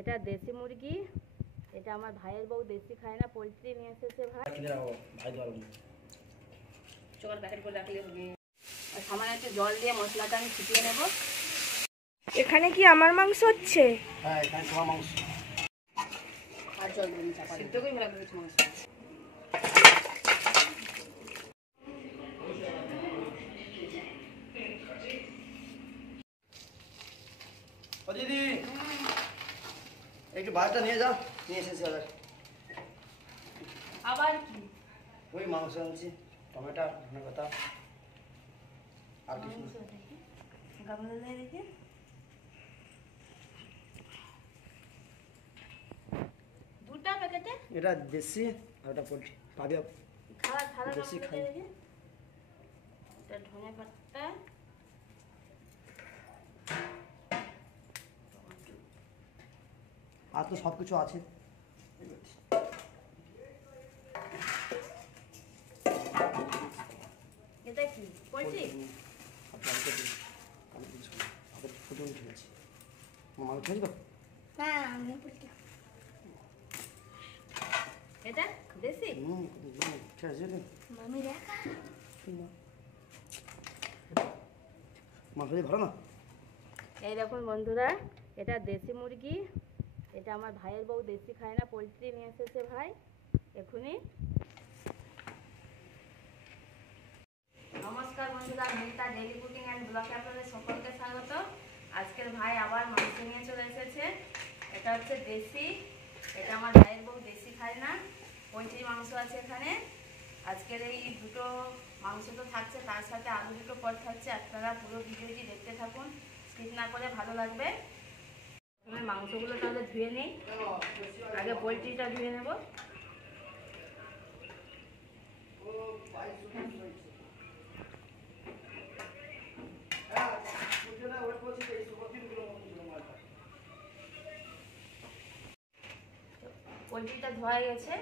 এটা দেশি মুরগি, এটা আমার ভাইয়ের বউ দেশি খায় না, পোলট্রি নিয়ে এসেছে ভাই। চল প্যাকেট করে রাখলে হবে। আর সামান্য একটু জল দিয়ে মশলাটা আমি ফুটিয়ে নেব। এখানে কি আমার মাংস হচ্ছে? হ্যাঁ, এখানে তোমার মাংস। আর জল দিয়ে চাপা সিদ্ধ করে মেলা করে মাংস। ও দিদি, একটু ভাতটা নিয়ে যাও। নিয়ে এসেছি আবার কি? ওই মাংস আনছি, টমেটো, ধনে পাতা আর কিছু গামলা দেখি। দুটা প্যাকেটে? এটা দেশি আর ওটা পোলট্রি। পাবি খাওয়া দেশি খাই। এটা ধনে পাতা, আর তো সব কিছু আছে। এটা কি পোলট্রি? এটা দেশি? মামি দেখা মাংস দিয়ে ভালো না। এই দেখুন বন্ধুরা, এটা দেশি মুরগি, এটা আমার ভাইয়ের বউ দেশি খায় না, পোলট্রি নিয়ে এসেছে ভাই এখনই। নমস্কার বন্ধুরা, মিতা ডেইলি কুকিং অ্যান্ড ব্লগে আপনাদের সকলকে স্বাগত। আজকের ভাই আবার মাংস নিয়ে চলে এসেছে। এটা হচ্ছে দেশি, এটা আমার ভাইয়ের বউ দেশি খায় না, পোলট্রি মাংস আছে এখানে। আজকের এই দুটো মাংস তো থাকছে, তার সাথে আলু দুটো পদ থাকছে। আপনারা পুরো ভিডিওটি দেখতে থাকুন, স্কিপ না করে, ভালো লাগবে। মাংসগুলো তাহলে ধুয়ে নিই, আগে পোলট্রিটা ধুয়ে নেব। পোলট্রিটা ধোয়া গেছে,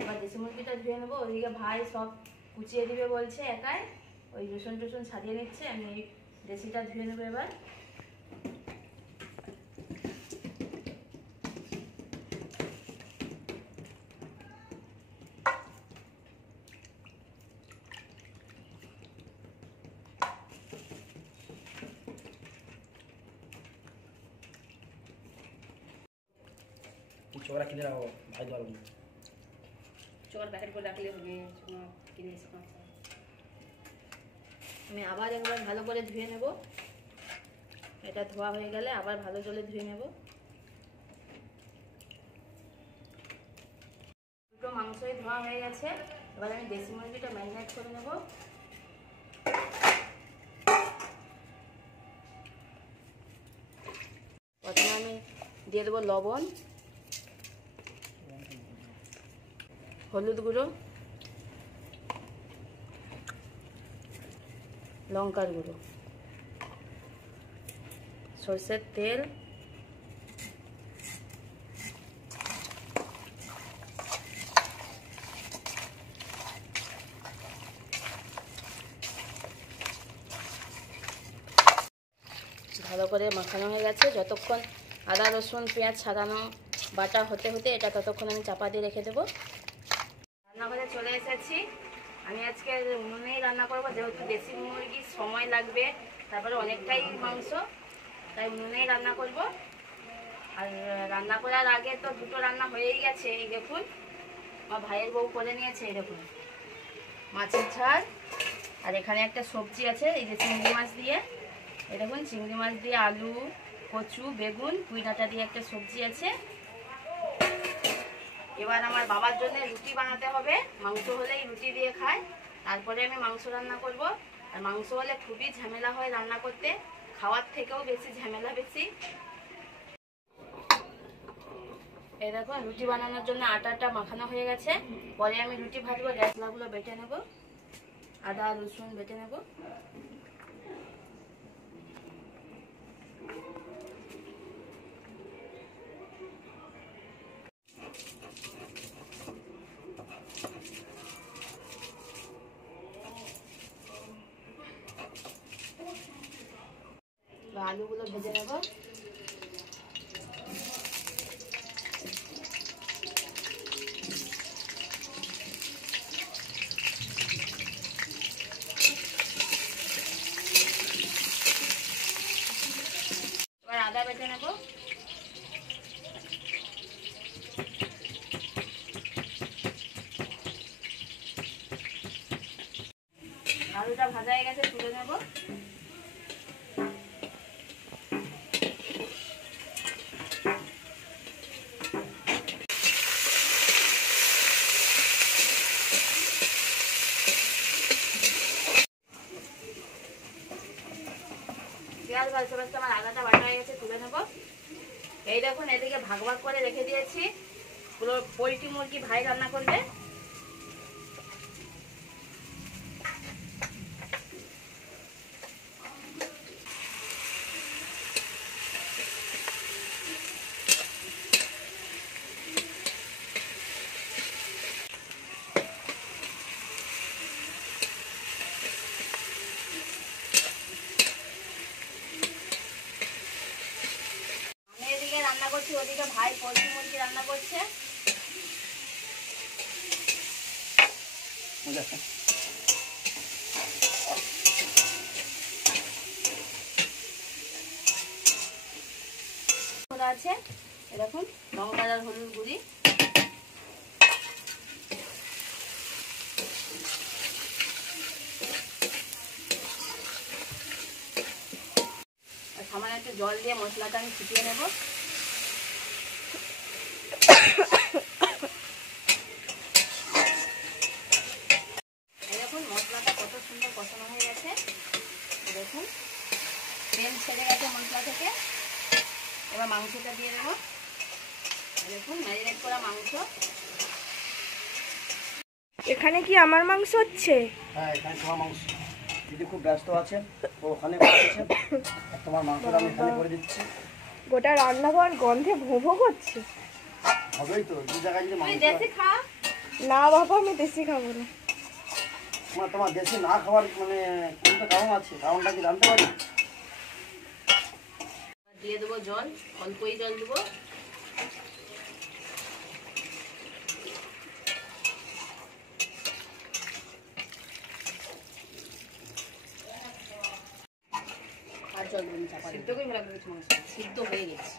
এবার দেশি মুরগিটা ধুয়ে নেবো। ওইদিকে ভাই সব কুচিয়ে দিবে বলছে একাই, ওই রসুন টসুন সাজিয়ে নিচ্ছে। আমি দেশিটা ধুয়ে নেবো এবার। চোখরা কিনে রাখো, ভাই দেওয়ার চোর প্যাকেট করে রাখলে হবে। কিনে এসে আমি আবার একবার ভালো করে ধুয়ে নেব। এটা ধোয়া হয়ে গেলে আবার ভালো জলে ধুয়ে নেব। দুটো মাংসই ধোয়া হয়ে গেছে, এবার আমি দেশি মুরগিটা ম্যারিনেট করে নেব। প্রথমে আমি দিয়ে দেবো লবণ, হলুদ গুঁড়ো, লঙ্কার গুঁড়ো, সরষের তেল, ভালো করে মাখানো হয়ে গেছে। যতক্ষণ আদা রসুন পেঁয়াজ ছাড়ানো বাটা হতে হতে এটা ততক্ষণ আমি চাপা দিয়ে রেখে দেবো। রান্নাঘরে চলে এসেছি। আমি আজকে উনুনেই রান্না করবো, যেহেতু দেশি মুরগির সময় লাগবে, তারপরে অনেকটাই মাংস, তাই উনুনেই রান্না করব। আর রান্না করার আগে তো দুটো রান্না হয়েই গেছে। এই দেখুন আমার ভাইয়ের বউ করে নিয়েছে, এই দেখুন মাছের ঝাল, আর এখানে একটা সবজি আছে এই যে চিংড়ি মাছ দিয়ে, এই দেখুন চিংড়ি মাছ দিয়ে আলু, কচু, বেগুন, পুঁই ডাঁটা দিয়ে একটা সবজি আছে। এবার আমার বাবার জন্য রুটি বানাতে হবে। মাংস হলেই রুটি দিয়ে খায়, তারপরে আমি মাংস রান্না করব। আর মাংস হলে খুবই ঝামেলা হয় রান্না করতে, খাওয়ার থেকেও বেশি ঝামেলা বেশি। এই দেখো রুটি বানানোর জন্য আটাটা মাখানো হয়ে গেছে, পরে আমি রুটি ভাজবো। মশলাগুলো বেটে নেব, আদা রসুন বেটে নেব। আলুগুলো ভেজে নেব। মাংসটা ভাজা হয়ে গেছে, তুলে নেব। পেঁয়াজ ভাজতে ভাজতে আমার আদাটা বাটা হয়ে গেছে, তুলে নেব। এই দেখুন, এদিকে ভাগ ভাগ করে রেখে দিয়েছি, পুরো পোলট্রি মুরগি ভাই রান্না করবে। রান্না করছি, ওদিকে ভাই পোলট্রি মুরগি রান্না করছে। আছে এরকম লঙ্কা আর হলুদ গুঁড়ি, সামান্য একটু জল দিয়ে মশলাটা আমি ফুটিয়ে নেব। দেখুন মশলাটা কত সুন্দর কষানো হয়ে গেছে, দেখুন তেল ছেড়ে গেছে মশলা থেকে। এবার মাংসটা দিয়ে দেবো, দেখুন ম্যারিনেট করা মাংস। এখানে কি আমার মাংস হচ্ছে? হ্যাঁ, এখানে তোমার মাংস। দিদি খুব ব্যস্ত আছেন, ও ওখানে বসেছেন, তোমার মাংসটা আমি এখানে করে দিচ্ছি। গোটা রান্নাঘর গন্ধে ভো ভো করছে। হবেই তো, দু জায়গায় যদি মাংস। দেশি খা না বাবা, আমি দেশি খাবো না। তোমার দেশি না খাওয়ার মানে কোনটা কারণ আছে? কারণটা কি জানতে পারি? দিয়ে দেবো জল, অল্পই জল দেবো। আর জল দেবো, সিদ্ধ করে ফেলা করেছি মাংস, সিদ্ধ হয়ে গেছে।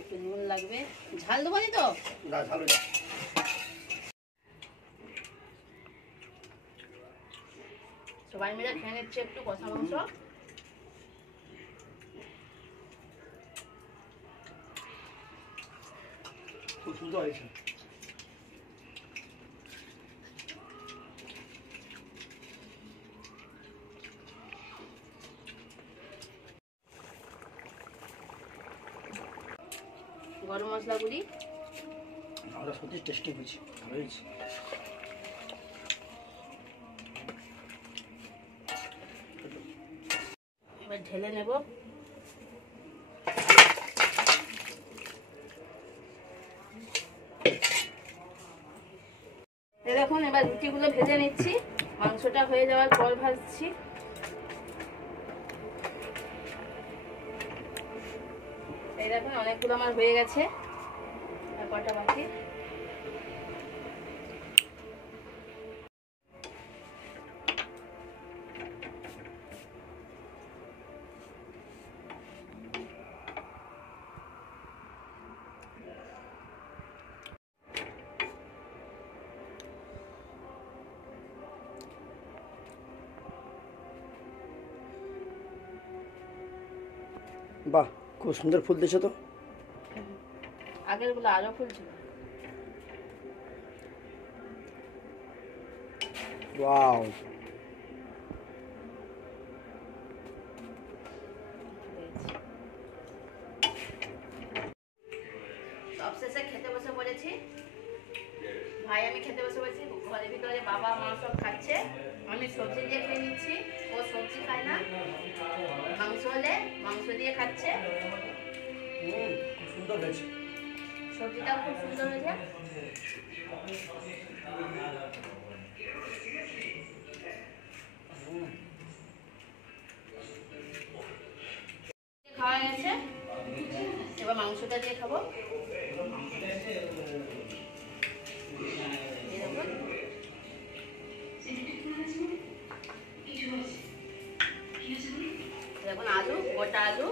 একটু নুন লাগবে, ঝাল দেবো নি তো? না, ঝাল। সবাই মিলে খেয়ে নিচ্ছে একটু কষা মাংস। খুব সুন্দর হয়েছে। গরম মশলা গুঁড়ি, আমরা সত্যি টেস্টি হয়েছে, ভালো হয়েছে। এবার ঢেলে নেব। দেখুন এবার রুটিগুলো ভেজে নিচ্ছি, মাংসটা হয়ে যাওয়ার পর ভাজছি। এই দেখুন অনেকগুলো আমার হয়ে গেছে, আর কটা বাকি। বাহ, খুব সুন্দর ফুল দিয়েছো তো। আগের গুলো আরো ফুল ছিল। ওয়াও, সবশেষে খেতে বসে পড়েছি, ভাই আমি খেতে বসে পড়েছি। ঘরের ভিতরে বাবা মা সব খাচ্ছে, আমি সবজি দিয়ে খেয়ে নিচ্ছি। ও সবজি খায় না, মাংস হলে মাংস দিয়ে খাচ্ছে। খুব সুন্দর হয়েছে। সবজিটাও খুব সুন্দর হয়েছে। খাওয়া গেছে, এবার মাংসটা দিয়ে খাবো। দেখুন আলু, গোটা আলু,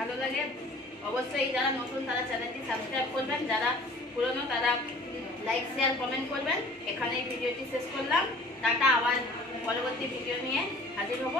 ভালো লাগে অবশ্যই, যারা নতুন তারা চ্যানেলটি সাবস্ক্রাইব করবেন, যারা পুরনো তারা লাইক শেয়ার কমেন্ট করবেন। এখানেই ভিডিওটি শেষ করলাম। টাটা, আবার পরবর্তী ভিডিও নিয়ে হাজির হব।